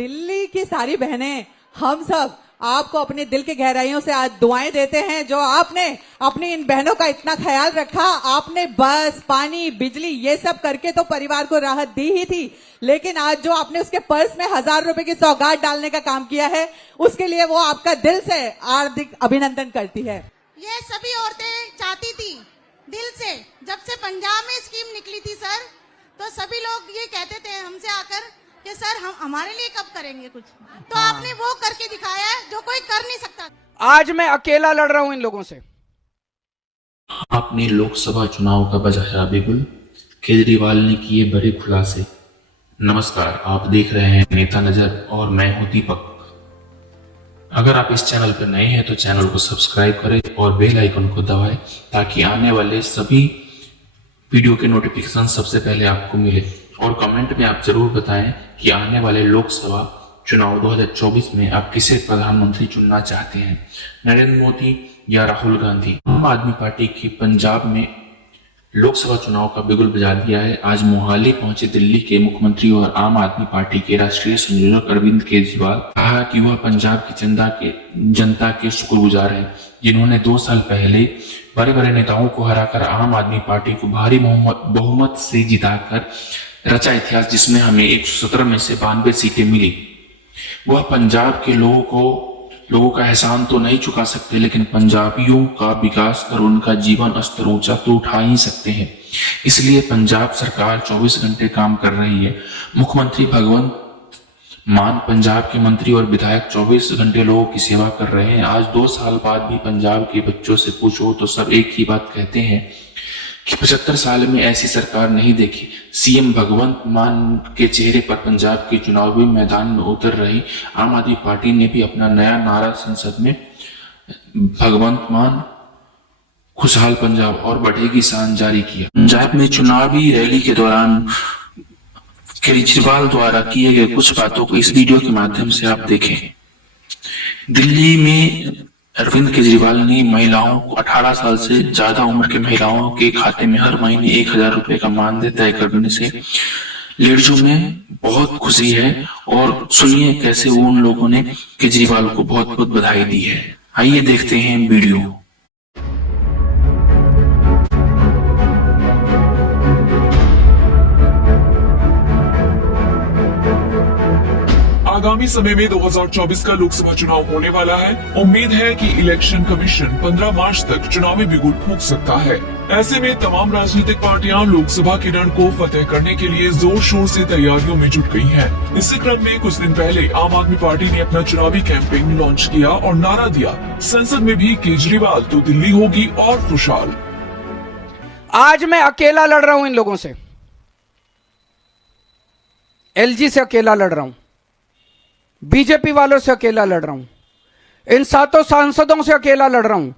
दिल्ली की सारी बहनें, हम सब आपको अपने दिल की गहराइयों से आज दुआएं देते हैं। जो आपने अपनी इन बहनों का इतना ख्याल रखा, आपने बस, पानी, बिजली ये सब करके तो परिवार को राहत दी ही थी, लेकिन आज जो आपने उसके पर्स में 1000 रुपए की सौगात डालने का काम किया है, उसके लिए वो आपका दिल से हार्दिक अभिनंदन करती है। ये सभी औरतें चाहती थी दिल से। जब से पंजाब में स्कीम निकली थी सर, तो सभी लोग ये कहते थे हमसे आकर कि सर हम हमारे लिए कब करेंगे कुछ, तो आपने वो करके दिखाया है जो कोई कर नहीं सकता। आज मैं अकेला लड़ रहा हूं इन लोगों से। आपने लोकसभा चुनाव का बजाया बिगुल, केजरीवाल ने किए बड़े खुलासे। नमस्कार, आप देख रहे हैं नेता नजर और मैं हूं दीपक। अगर आप इस चैनल पर नए हैं तो चैनल को सब्सक्राइब करें और बेल आइकन को दबाएं ताकि आने वाले सभी वीडियो के नोटिफिकेशन सबसे पहले आपको मिले। और कमेंट में आप जरूर बताएं कि आने वाले लोकसभा चुनाव 2024 में आप किसे प्रधानमंत्री चुनना चाहते हैं, नरेंद्र मोदी या राहुल गांधी। आम आदमी पार्टी की पंजाब में लोकसभा चुनाव का बिगुल बजा दिया है। आज मोहाली पहुंचे दिल्ली के मुख्यमंत्री और आम आदमी पार्टी के राष्ट्रीय संयोजक अरविंद केजरीवाल कहा कि वह पंजाब की जनता के शुक्रगुजार हैं, जिन्होंने 2 साल पहले बड़े बड़े नेताओं को हराकर आम आदमी पार्टी को भारी बहुमत से जिताकर रचा इतिहास, जिसमें हमें 117 में से 92 सीटें मिली। वह पंजाब के लोगों का एहसान तो नहीं चुका सकते, लेकिन पंजाबियों का विकास कर उनका जीवन स्तर ऊंचा तो उठा ही सकते हैं। इसलिए पंजाब सरकार 24 घंटे काम कर रही है। मुख्यमंत्री भगवंत मान, पंजाब के मंत्री और विधायक 24 घंटे लोगों की सेवा कर रहे हैं। आज 2 साल बाद भी पंजाब के बच्चों से पूछो तो सब एक ही बात कहते हैं कि 75 साल में ऐसी सरकार नहीं देखी। सीएम भगवंत मान के चेहरे पर पंजाब के चुनावी मैदान में उतर रही आम आदमी पार्टी ने भी अपना नया नारा संसद में भगवंत मान खुशहाल पंजाब और बढ़ेगी शान जारी किया। पंजाब में चुनावी रैली के दौरान केजरीवाल द्वारा किए गए कुछ बातों को इस वीडियो के माध्यम से आप देखें। दिल्ली में अरविंद केजरीवाल ने महिलाओं को 18 साल से ज्यादा उम्र के महिलाओं के खाते में हर महीने 1000 रुपए का मानदेय तय करने से लेडीजों में बहुत खुशी है। और सुनिए कैसे वो उन लोगों ने केजरीवाल को बहुत बहुत बधाई दी है। आइए देखते हैं वीडियो। आगामी समय में 2024 का लोकसभा चुनाव होने वाला है। उम्मीद है कि इलेक्शन कमीशन 15 मार्च तक चुनावी बिगुल फूंक सकता है। ऐसे में तमाम राजनीतिक पार्टियां लोकसभा के रण को फतेह करने के लिए जोर शोर से तैयारियों में जुट गई हैं। इसी क्रम में कुछ दिन पहले आम आदमी पार्टी ने अपना चुनावी कैंपेन लॉन्च किया और नारा दिया, संसद में भी केजरीवाल तो दिल्ली होगी और खुशहाल। आज मैं अकेला लड़ रहा हूं इन लोगों से, एलजी से अकेला लड़ रहा हूं, बीजेपी वालों से अकेला लड़ रहा हूं, इन 7 सांसदों से अकेला लड़ रहा हूं,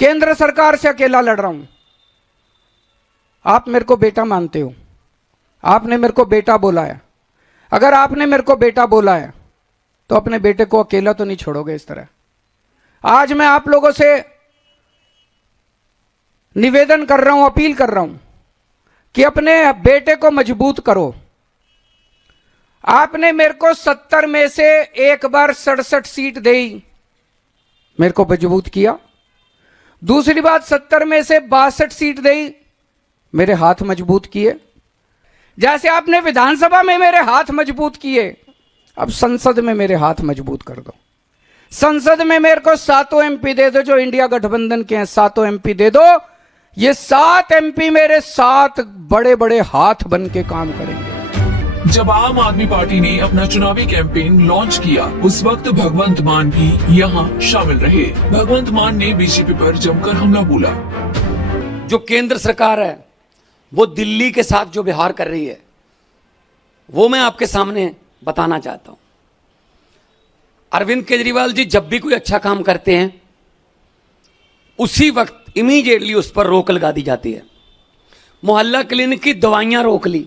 केंद्र सरकार से अकेला लड़ रहा हूं। आप मेरे को बेटा मानते हो, आपने मेरे को बेटा बोला है। अगर आपने मेरे को बेटा बोला है तो अपने बेटे को अकेला तो नहीं छोड़ोगे इस तरह। आज मैं आप लोगों से निवेदन कर रहा हूं, अपील कर रहा हूं कि अपने बेटे को मजबूत करो। आपने मेरे को 70 में से एक बार 67 सीट दी, मेरे को मजबूत किया। दूसरी बात, 70 में से 62 सीट दी, मेरे हाथ मजबूत किए। जैसे आपने विधानसभा में मेरे हाथ मजबूत किए, अब संसद में मेरे हाथ मजबूत कर दो। संसद में मेरे को 7 एमपी दे दो, जो इंडिया गठबंधन के हैं 7 एमपी दे दो। ये 7 एमपी मेरे 7 बड़े बड़े हाथ बन के काम करेंगे। जब आम आदमी पार्टी ने अपना चुनावी कैंपेन लॉन्च किया, उस वक्त भगवंत मान भी यहाँ शामिल रहे। भगवंत मान ने बीजेपी पर जमकर हमला बोला। जो केंद्र सरकार है वो दिल्ली के साथ जो व्यवहार कर रही है वो मैं आपके सामने बताना चाहता हूं। अरविंद केजरीवाल जी जब भी कोई अच्छा काम करते हैं उसी वक्त इमीडिएटली उस पर रोक लगा दी जाती है। मोहल्ला क्लिनिक की दवाइयां रोक ली,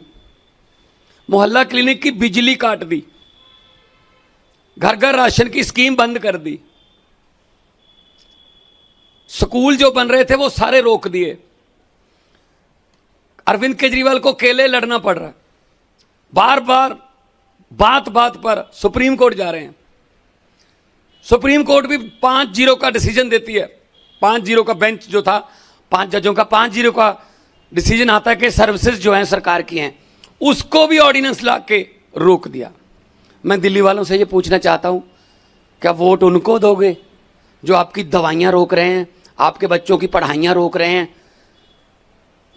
मोहल्ला क्लिनिक की बिजली काट दी, घर घर राशन की स्कीम बंद कर दी, स्कूल जो बन रहे थे वो सारे रोक दिए। अरविंद केजरीवाल को अकेले लड़ना पड़ रहा है। बार बार बात बात पर सुप्रीम कोर्ट जा रहे हैं। सुप्रीम कोर्ट भी 5-0 का डिसीजन देती है। 5-0 का बेंच जो था 5 जजों का 5-0 का डिसीजन आता है कि सर्विसेज जो हैं सरकार की हैं उसको भी ऑर्डिनेंस ला के रोक दिया। मैं दिल्ली वालों से ये पूछना चाहता हूँ, क्या वोट उनको दोगे जो आपकी दवाइयाँ रोक रहे हैं, आपके बच्चों की पढ़ाइयाँ रोक रहे हैं,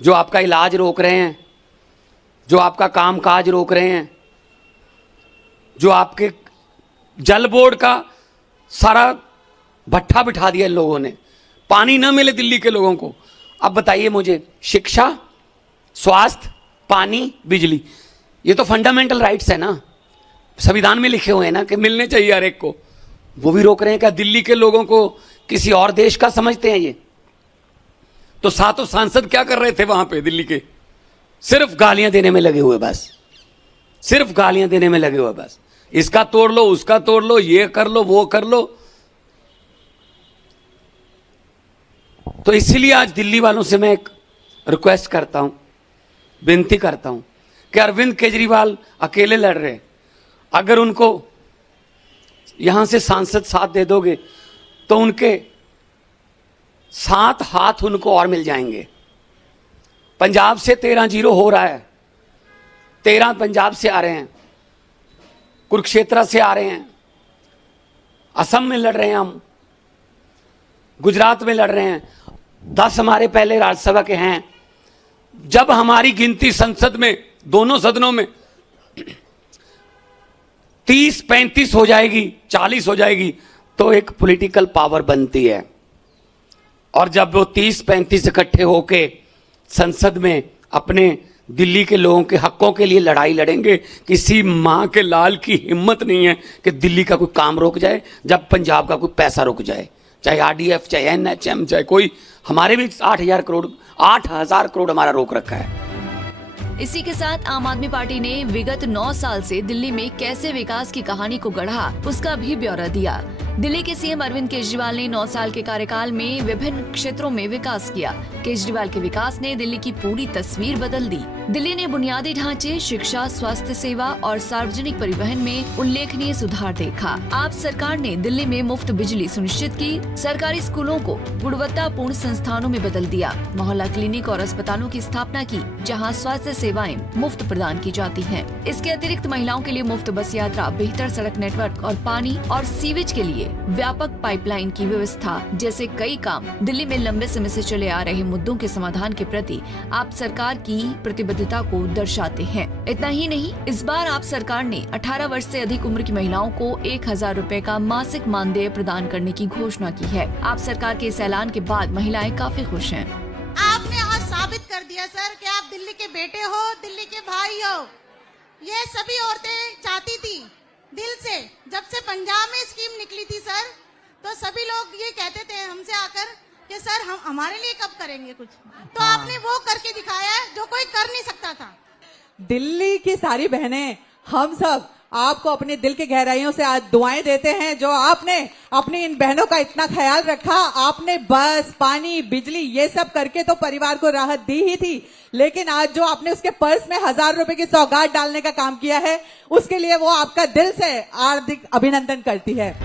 जो आपका इलाज रोक रहे हैं, जो आपका काम काज रोक रहे हैं, जो आपके जल बोर्ड का सारा भट्ठा बिठा दिया इन लोगों ने, पानी ना मिले दिल्ली के लोगों को। अब बताइए मुझे, शिक्षा, स्वास्थ्य, पानी, बिजली, ये तो फंडामेंटल राइट्स है ना, संविधान में लिखे हुए हैं ना कि मिलने चाहिए हर एक को, वो भी रोक रहे हैं। क्या दिल्ली के लोगों को किसी और देश का समझते हैं ये? तो सातों सांसद क्या कर रहे थे वहां पे दिल्ली के? सिर्फ गालियां देने में लगे हुए, बस सिर्फ गालियां देने में लगे हुए, बस इसका तोड़ लो, उसका तोड़ लो, ये कर लो, वो कर लो। तो इसीलिए आज दिल्ली वालों से मैं एक रिक्वेस्ट करता हूं, विनती करता हूं कि अरविंद केजरीवाल अकेले लड़ रहे, अगर उनको यहां से सांसद साथ दे दोगे तो उनके 7 हाथ उनको और मिल जाएंगे। पंजाब से 13-0 हो रहा है, 13 पंजाब से आ रहे हैं, कुरुक्षेत्र से आ रहे हैं, असम में लड़ रहे हैं, हम गुजरात में लड़ रहे हैं, 10 हमारे पहले राज्यसभा के हैं। जब हमारी गिनती संसद में, दोनों सदनों में 30-35 हो जाएगी, 40 हो जाएगी, तो एक पॉलिटिकल पावर बनती है। और जब वो 30-35 इकट्ठे होके संसद में अपने दिल्ली के लोगों के हकों के लिए लड़ाई लड़ेंगे, किसी मां के लाल की हिम्मत नहीं है कि दिल्ली का कोई काम रुक जाए, जब पंजाब का कोई पैसा रुक जाए, चाहे आरडीएफ, चाहे एनएचएम, चाहे कोई। हमारे भी 8,000 करोड़ हमारा रोक रखा है। इसी के साथ आम आदमी पार्टी ने विगत 9 साल से दिल्ली में कैसे विकास की कहानी को गढ़ा, उसका भी ब्यौरा दिया। दिल्ली के सीएम अरविंद केजरीवाल ने 9 साल के कार्यकाल में विभिन्न क्षेत्रों में विकास किया। केजरीवाल के विकास ने दिल्ली की पूरी तस्वीर बदल दी। दिल्ली ने बुनियादी ढांचे, शिक्षा, स्वास्थ्य सेवा और सार्वजनिक परिवहन में उल्लेखनीय सुधार देखा। आप सरकार ने दिल्ली में मुफ्त बिजली सुनिश्चित की, सरकारी स्कूलों को गुणवत्तापूर्ण संस्थानों में बदल दिया, मोहल्ला क्लिनिक और अस्पतालों की स्थापना की जहाँ स्वास्थ्य सेवाएं मुफ्त प्रदान की जाती हैं। इसके अतिरिक्त महिलाओं के लिए मुफ्त बस यात्रा, बेहतर सड़क नेटवर्क और पानी और सीवेज के लिए व्यापक पाइपलाइन की व्यवस्था जैसे कई काम दिल्ली में लंबे समय से चले आ रहे मुद्दों के समाधान के प्रति आप सरकार की प्रतिबद्धता को दर्शाते हैं। इतना ही नहीं, इस बार आप सरकार ने 18 वर्ष से अधिक उम्र की महिलाओं को 1,000 रुपए का मासिक मानदेय प्रदान करने की घोषणा की है। आप सरकार के इस ऐलान के बाद महिलाएं काफी खुश हैं। आपने आज साबित कर दिया सर कि आप दिल्ली के बेटे हो, दिल्ली के भाई हो। ये सभी औरतें चाहती थी दिल से। जब से पंजाब में स्कीम निकली थी सर, तो सभी लोग ये कहते थे हमसे आकर कि सर हम हमारे लिए कब करेंगे कुछ, तो आपने वो करके दिखाया है जो कोई कर नहीं सकता था। दिल्ली की सारी बहनें, हम सब आपको अपने दिल की गहराइयों से आज दुआएं देते हैं। जो आपने अपनी इन बहनों का इतना ख्याल रखा, आपने बस, पानी, बिजली ये सब करके तो परिवार को राहत दी ही थी, लेकिन आज जो आपने उसके पर्स में 1,000 रुपए की सौगात डालने का काम किया है, उसके लिए वो आपका दिल से हार्दिक अभिनंदन करती है।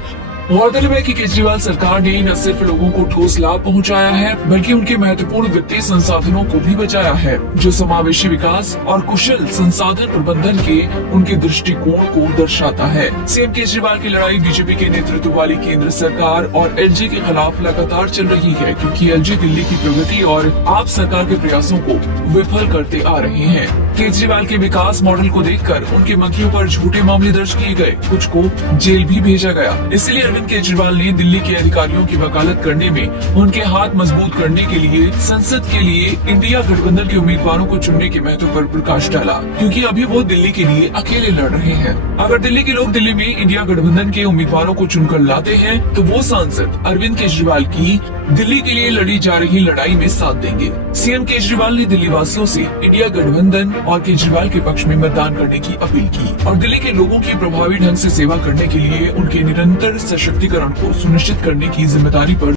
गौरतलब है कि केजरीवाल सरकार ने न सिर्फ लोगों को ठोस लाभ पहुंचाया है, बल्कि उनके महत्वपूर्ण वित्तीय संसाधनों को भी बचाया है, जो समावेशी विकास और कुशल संसाधन प्रबंधन के उनके दृष्टिकोण को दर्शाता है। सीएम केजरीवाल की लड़ाई बीजेपी के नेतृत्व वाली केंद्र सरकार और एलजी के खिलाफ लगातार चल रही है, क्योंकि एलजी दिल्ली की प्रगति और आप सरकार के प्रयासों को विफल करते आ रहे हैं। केजरीवाल के विकास मॉडल को देखकर उनके मंत्रियों पर झूठे मामले दर्ज किए गए, कुछ को जेल भी भेजा गया। इसलिए अरविंद केजरीवाल ने दिल्ली के अधिकारियों की वकालत करने में उनके हाथ मजबूत करने के लिए संसद के लिए इंडिया गठबंधन के उम्मीदवारों को चुनने के महत्व पर प्रकाश डाला, क्योंकि अभी वो दिल्ली के लिए अकेले लड़ रहे हैं। अगर दिल्ली के लोग दिल्ली में इंडिया गठबंधन के उम्मीदवारों को चुनकर लाते हैं, तो वो सांसद अरविंद केजरीवाल की दिल्ली के लिए लड़ी जा रही लड़ाई में साथ देंगे। सीएम केजरीवाल ने दिल्ली वासियों से इंडिया गठबंधन और केजरीवाल के पक्ष में मतदान करने की अपील की और दिल्ली के लोगों की प्रभावी ढंग से सेवा करने के लिए उनके निरंतर सशक्तिकरण को सुनिश्चित करने की जिम्मेदारी पर